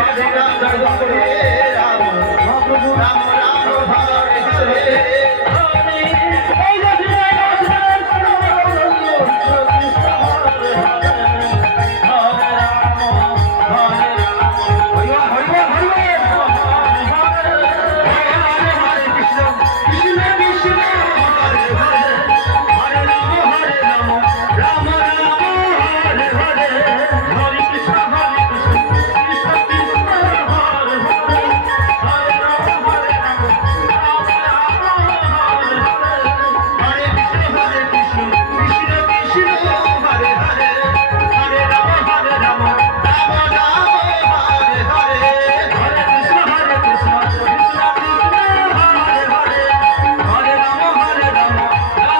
Oh,